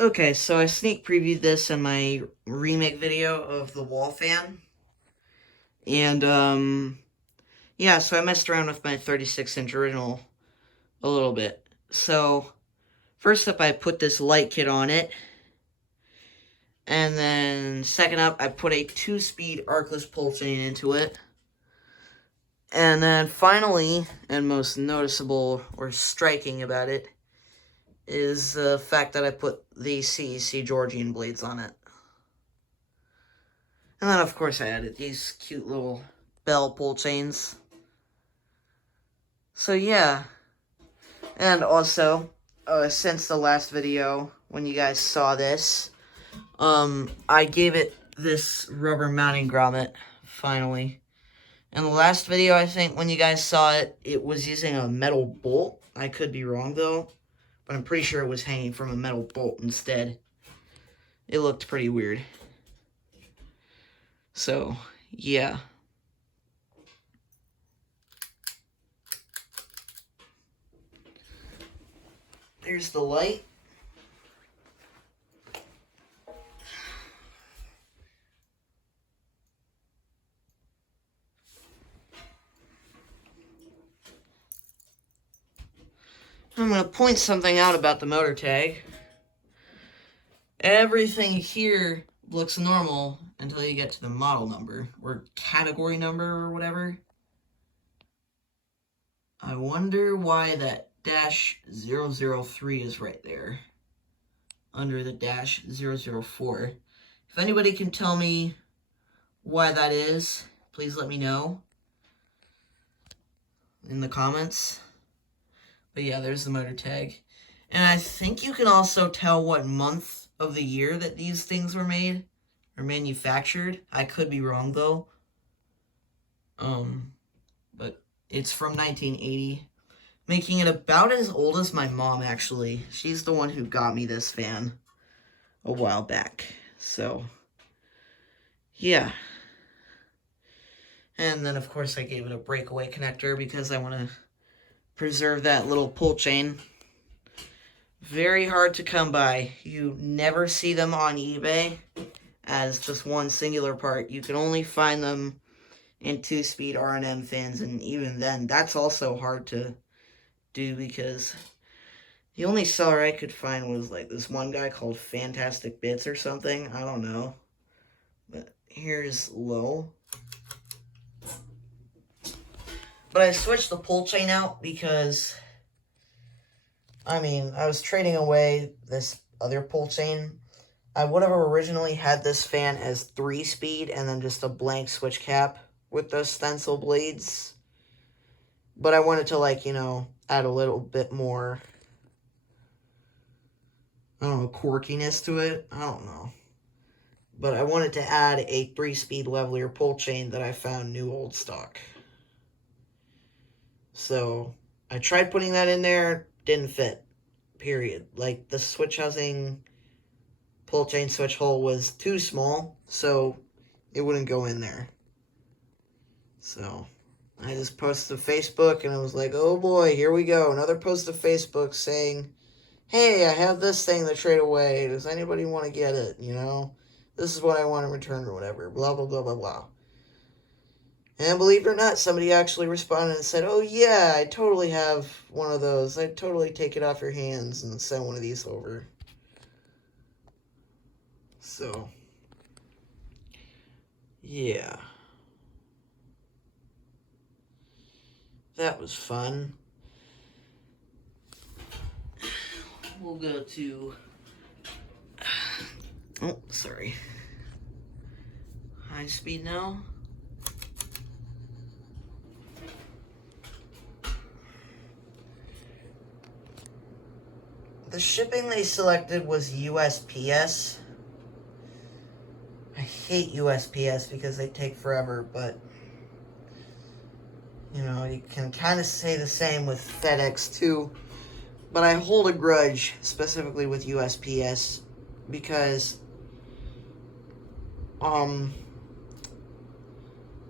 Okay, so I sneak previewed this in my remake video of the wall fan. And, yeah, so I messed around with my 36-inch original a little bit. So, first up, I put this light kit on it. And then, second up, I put a 2-speed arcless pull chain into it. And then, finally, and most noticeable or striking about it, is the fact that I put the CEC Georgian blades on it. And then, of course, I added these cute little bell pull chains. So, yeah. And also, since the last video, when you guys saw this, I gave it this rubber mounting grommet, finally. In the last video, I think, when you guys saw it, it was using a metal bolt. I could be wrong, though, but I'm pretty sure it was hanging from a metal bolt instead. It looked pretty weird. So, yeah. There's the light. I'm going to point something out about the motor tag. Everything here looks normal until you get to the model number, or category number, or whatever. I wonder why that -003 is right there, under the -004. If anybody can tell me why that is, please let me know in the comments. But yeah, there's the motor tag. And I think you can also tell what month of the year that these things were made or manufactured. I could be wrong though. But it's from 1980, making it about as old as my mom actually. She's the one who got me this fan a while back. So, yeah. And then of course I gave it a breakaway connector because I want to preserve that little pull chain. Very hard to come by. You never see them on eBay as just one singular part. You can only find them in 2-speed R&M fans, and even then, that's also hard to do because the only seller I could find was like this one guy called Fantastic Bits or something. I don't know. But here's low. But I switched the pull chain out because, I mean, I was trading away this other pull chain. I would have originally had this fan as 3-speed and then just a blank switch cap with those stencil blades. But I wanted to, like, you know, add a little bit more, I don't know, quirkiness to it. I don't know. But I wanted to add a 3-speed levelier pull chain that I found new old stock. So I tried putting that in there, didn't fit, period. Like, the switch housing pull chain switch hole was too small, so it wouldn't go in there. So I just posted to Facebook, and I was like, oh boy, here we go. Another post to Facebook saying, hey, I have this thing to trade away. Does anybody want to get it? You know, this is what I want in return or whatever. Blah, blah, blah, blah, blah. And believe it or not, somebody actually responded and said, oh yeah, I totally have one of those. I'd totally take it off your hands and send one of these over. So, yeah. That was fun. We'll go to... Oh, sorry. High speed now. The shipping they selected was USPS. I hate USPS because they take forever, but you know, you can kind of say the same with FedEx too. But I hold a grudge specifically with USPS because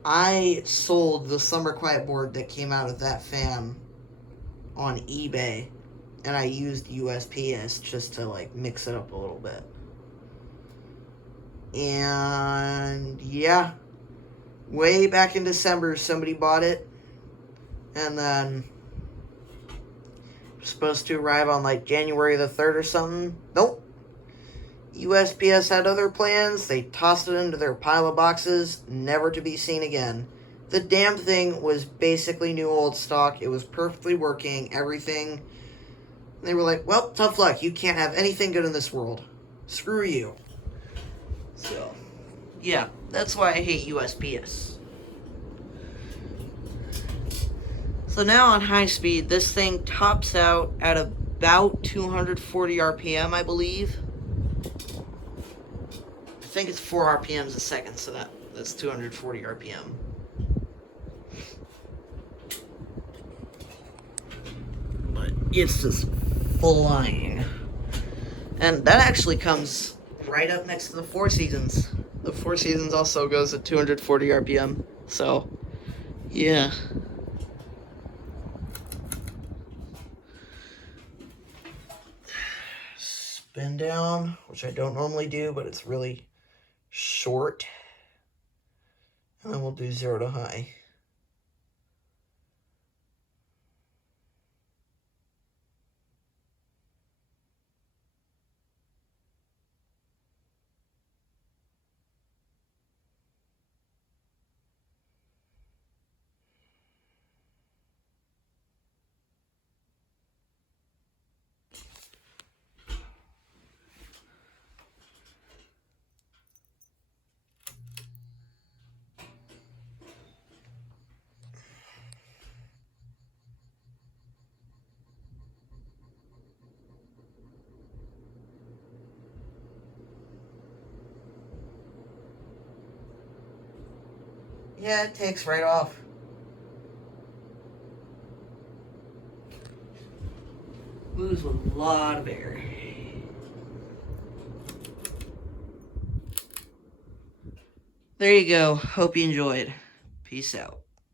I sold the Summer Quiet board that came out of that fan on eBay. and I used USPS just to like mix it up a little bit. And yeah, way back in December, somebody bought it, and then supposed to arrive on like January the 3rd or something. Nope. USPS had other plans. They tossed it into their pile of boxes, never to be seen again. The damn thing was basically new old stock. It was perfectly working, everything. They were like, well, tough luck. You can't have anything good in this world. Screw you. So, yeah, that's why I hate USPS. So now on high speed, this thing tops out at about 240 RPM, I believe. I think it's 4 RPMs a second, so that's 240 RPM. But it's just flying. And that actually comes right up next to the Four Seasons. The Four Seasons also goes at 240 RPM. So, yeah. Spin down, which I don't normally do, but it's really short. And then we'll do 0 to high. Yeah, it takes right off. Moves with a lot of air. There you go. Hope you enjoyed. Peace out.